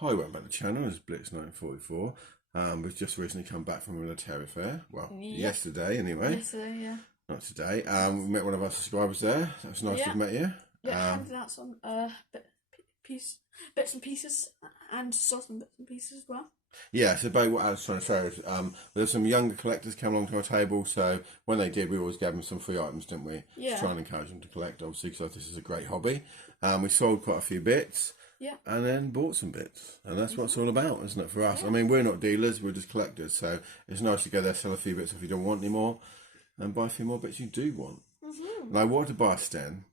Hi, welcome back to the channel. It's Blitz1944. We've just recently come back from a military fair. Well, yesterday anyway. Yesterday, yeah. Not today. We met one of our subscribers there. That was nice to have met you. Handed out some bits and pieces, and saw some bits and pieces as well. Yeah, so basically what I was trying to say is there's some younger collectors came along to our table, so when they did, we always gave them some free items, didn't we? Yeah. To try and encourage them to collect, obviously, because this is a great hobby. We sold quite a few bits. Yeah. And then bought some bits. And that's what it's all about, isn't it, for us? Yeah. I mean, we're not dealers, we're just collectors. So it's nice to go there, sell a few bits if you don't want any more, and buy a few more bits you do want. And I wanted to buy a Sten.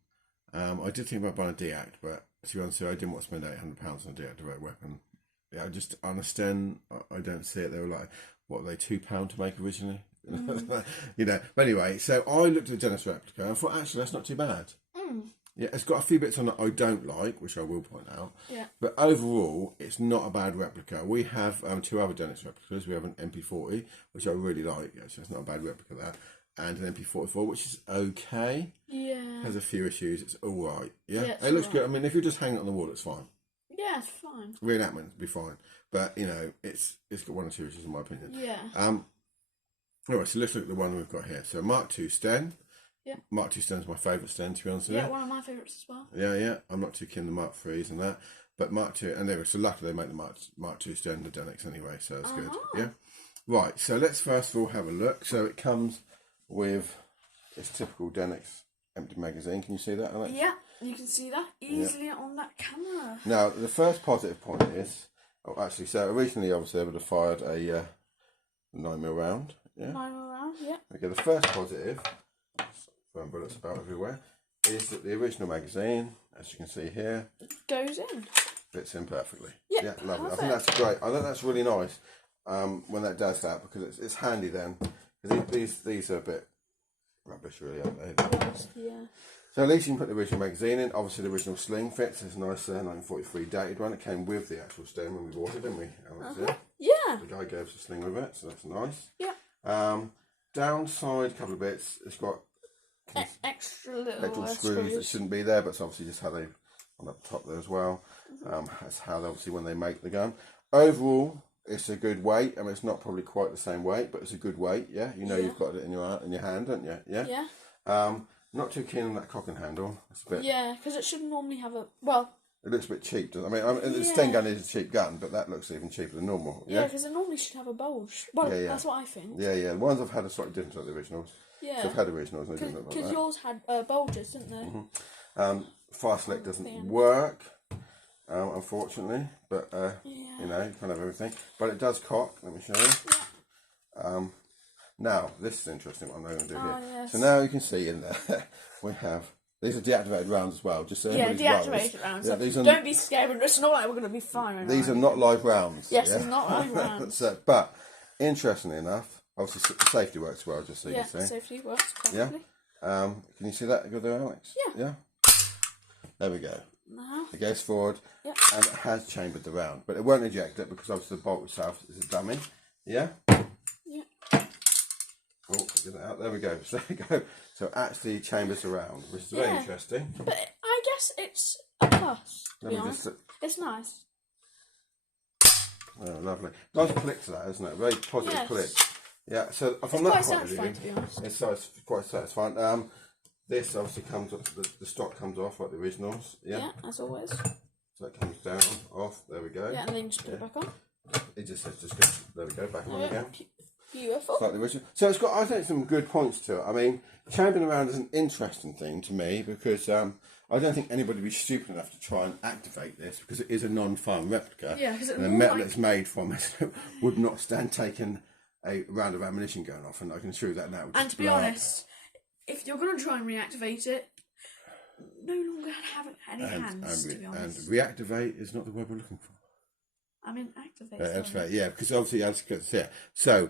I did think about buying a Deact, but to be honest, I didn't want to spend £800 on a deactivated weapon. Yeah, just on a Sten, I don't see it. They were like, what were they, £2 to make originally? You know, but anyway, so I looked at the Denix replica and I thought, actually, that's not too bad. Yeah, it's got a few bits on it I don't like, which I will point out. Yeah. But overall, it's not a bad replica. We have two other Denix replicas. We have an MP40, which I really like. Actually, it's not a bad replica, that. And an MP44, which is okay. Yeah. Has a few issues. It's all right. Yeah. It looks good. I mean, if you just hang it on the wall, it's fine. Yeah, it's fine. Reenactment would be fine. But, you know, it's got one or two issues in my opinion. Yeah. Alright, so let's look at the one we've got here. So Mark II Sten. Yeah. Mark II Sten's my favourite Sten, to be honest with you. Yeah, one of my favourites as well. Yeah. I'm not too keen on the Mark IIIs and that. But Mark II, and so luckily they make the Mark II Sten, the Denix anyway, so that's good. Yeah. Right, so let's first of all have a look. So it comes with its typical Denix empty magazine. Can you see that, Alex? Yeah, you can see that easily on that camera. Now, the first positive point is, so originally, obviously, they would have fired a 9mm round. Yeah. 9mm round, yeah. Okay, the first positive, throwing bullets about everywhere, is that the original magazine, as you can see here, goes in. fits in perfectly. Yep, Yeah, lovely. perfect. I think that's great. I think that's really nice when that does that, because it's handy then. Because these are a bit rubbish, really, aren't they? Yeah. So at least you can put the original magazine in. Obviously, the original sling fits. It's a nice 1943 dated one. It came with the actual Sten when we bought it, didn't we? Yeah. The guy gave us a sling with it, so that's nice. Yeah. Downside, a couple of bits. It's got Extra little screws that shouldn't be there, but it's obviously just how they on up top there as well. That's how they, obviously when they make the gun. Overall, it's a good weight. I mean, it's not probably quite the same weight, but it's a good weight. Yeah, you know you've got it in your hand, don't you? Yeah. Yeah. Not too keen on that cock and handle. It's a bit. Yeah, because it should normally have a It looks a bit cheap, doesn't it? I mean, the Sten Gun is a cheap gun, but that looks even cheaper than normal. Yeah, because it normally should have a bulge. Well, that's what I think. Yeah. The ones I've had are slightly different to the originals. Yeah. So I've had originals and they didn't look like that. Because yours had bulges, didn't they? Fast select doesn't work, unfortunately, but you know, you can't have everything. But it does cock. Let me show you. Yeah. Now, this is an interesting one I'm going to do here. Yes. So now you can see in there, we have, these are deactivated rounds as well, just so everybody's deactivated rounds. Yeah, these are, don't be scared, it's not like we're going to be firing. These are not live rounds. Yes, it's not live rounds. So, but, interestingly enough, obviously the safety works well, just so you can see. Yeah, safety works perfectly. Yeah. Can you see that good there, Alex? Yeah. There we go. Now. It goes forward, and it has chambered the round, but it won't eject it because obviously the bolt itself is a dummy. Yeah. Oh, get it out. There we go. So there you go. So it actually chambers around, which is very interesting. But I guess it's a plus. To be honest. It's nice. Oh, lovely. Nice click to that, isn't it? Very positive click. Yeah. So from it's that quite point of view, satisfying, to be honest. it's quite satisfying. This obviously comes off, the stock comes off like the originals. Yeah. As always. So that comes down, off. There we go. Yeah, and then you just put it back on. It just says, there we go, back on again. Beautiful. Like the original. So it's got, I think, some good points to it. I mean, chambering around is an interesting thing to me because I don't think anybody would be stupid enough to try and activate this because it is a non-farm replica. Yeah, because the metal it's made from it would not stand taking a round of ammunition going off, and I can assure you that now. And to be honest, if you're going to try and reactivate it, no longer have any hands, to be honest. And reactivate is not the word we're looking for. I mean, activate. Activate, yeah, because obviously, as you can see, so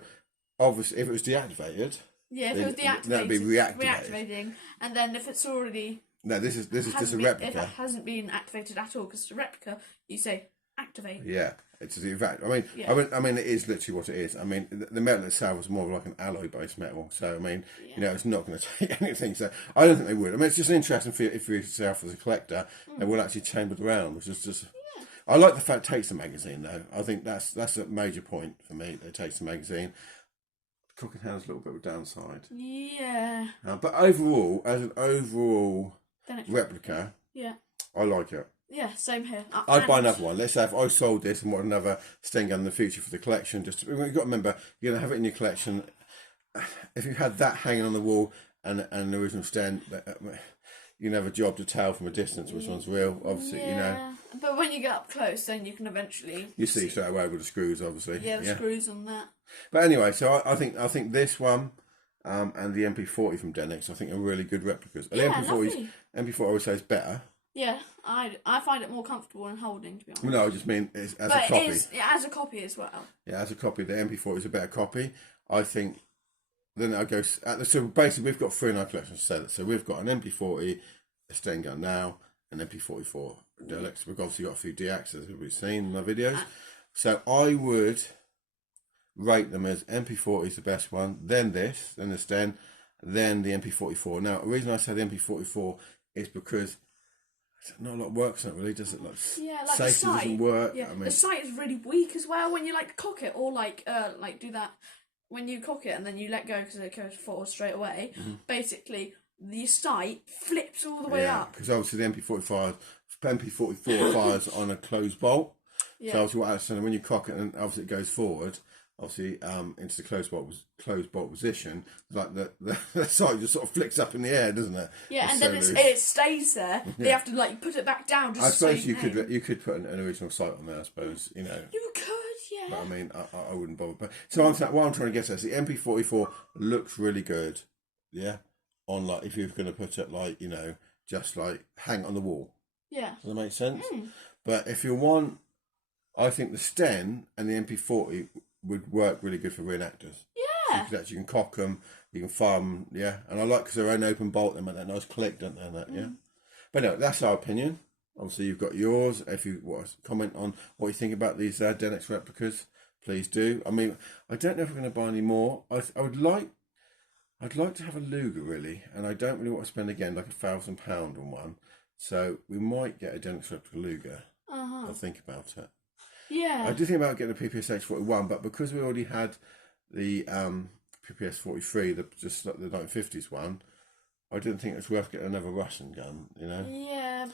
obviously, if it was deactivated, if it was deactivated, that'd be reactivating, and then if it's already this is just a replica. If it hasn't been activated at all, because it's a replica, you say activate. Yeah, it's the fact. I mean, it is literally what it is. I mean, the metal itself is more like an alloy-based metal, so I mean, you know, it's not going to take anything. So I don't think they would. I mean, it's just interesting for yourself as a collector. They will actually chamber the round, which is just. I like the fact it takes the magazine though. I think that's a major point for me. It takes the magazine. The cooking handle's a little bit of a downside. Yeah. But overall, as an overall Denix replica, yeah. I like it. Yeah, same here. I'd buy another one. Let's say if I sold this and want another Sten Gun in the future for the collection, you've got to remember, you're going to have it in your collection. If you had that hanging on the wall and the original Sten, you can have a job to tell from a distance which one's real, obviously, yeah. you know. But when you get up close, then you can eventually... You see straight away with the screws, obviously. Yeah, the screws on that. But anyway, so I think this one and the MP40 from Denix, I think are really good replicas. And Yeah, the lovely. MP40 I would say is better. Yeah, I find it more comfortable in holding, to be honest. No, I just mean as a copy. As a copy as well. Yeah, as a copy, the MP40 is a better copy. I think. Then I go. So basically, we've got three in our collection. So we've got an MP40, a Sten Gun now, an MP44 Deluxe. We've obviously got a few DXs as we've seen in my videos. So I would rate them as MP40 is the best one, then this, then the Sten, then the MP44. Now, the reason I say the MP44 is because not a lot works on it really, does it? Like safety doesn't work. Yeah, I mean, the sight is really weak as well when you cock it or do that when you cock it and then you let go because it goes forward straight away. Basically, the sight flips all the way up. Because obviously the MP44 fires on a closed bolt. Yeah. So obviously what I was saying, when you cock it and obviously it goes forward, obviously into the closed bolt position, like the sight just sort of flicks up in the air, doesn't it? Yeah, and then it stays there. They have to put it back down. Just I suppose you could put an original sight on there. I suppose you know. You could, yeah. But I mean, I wouldn't bother. But so what I'm trying to get at is the MP44 looks really good. Yeah, on if you're going to put it just hang on the wall. Yeah. Does that make sense? But if you want, I think the Sten and the MP40 would work really good for reenactors. Yeah. So you can cock them, you can fire them, yeah. And I like because they're an open bolt, they make that nice click, don't they? And that, yeah. But no, that's our opinion. Obviously, you've got yours. If you want to comment on what you think about these Denix replicas, please do. I mean, I don't know if we're going to buy any more. I'd like to have a Luger really, and I don't really want to spend again like £1,000 on one. So we might get a Denix replica Luger. I'll think about it. Yeah. I did think about getting a PPS H41, but because we already had the PPS 43, the 1950s one, I didn't think it was worth getting another Russian gun, you know? Yeah.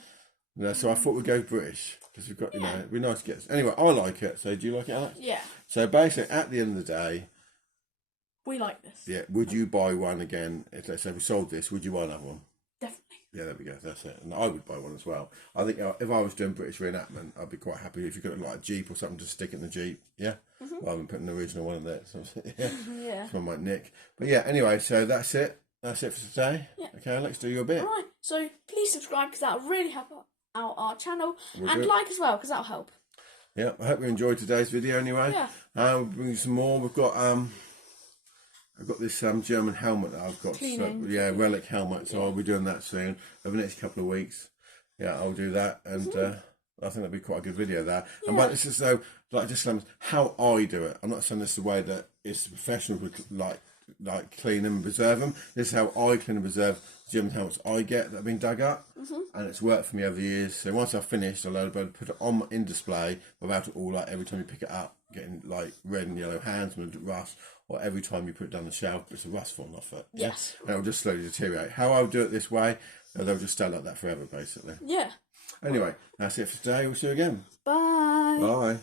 No, so I thought we'd go British, because we've got, it'd be nice to get... Anyway, I like it, so do you like it, Alex? Yeah. So basically, at the end of the day... We like this. Yeah, would you buy one again? If, let's say we sold this, would you buy another one? Definitely. Yeah, there we go, that's it. And I would buy one as well. I think if I was doing British reenactment, I'd be quite happy if you got a Jeep or something to stick in the Jeep, yeah? Rather than putting the original one in there. So, yeah. Someone might nick. But yeah, anyway, so that's it. That's it for today. Yeah. Okay, let's do your bit. Alright, so please subscribe because that'll really help out our channel. And like as well because that'll help. Yeah, I hope you enjoyed today's video anyway. Yeah. We'll bring you some more. We've got I've got this German helmet that I've got. Cleaning. So, yeah, relic helmet. So I'll be doing that soon over the next couple of weeks. Yeah, I'll do that, and I think that'd be quite a good video there. Yeah. And but it's just how I do it. I'm not saying this the way that it's professional would like clean them and preserve them. This is how I clean and preserve the German helmets I get that have been dug up, and it's worked for me over the years. So once I've finished, I'll be able to put it on in display without it all every time you pick it up, getting red and yellow hands with rust, or every time you put it down the shelf, it's a rust falling off it. Yes. And it'll just slowly deteriorate. How I'll do it this way, they'll just stay like that forever, basically. Yeah. Anyway, that's it for today. We'll see you again. Bye. Bye.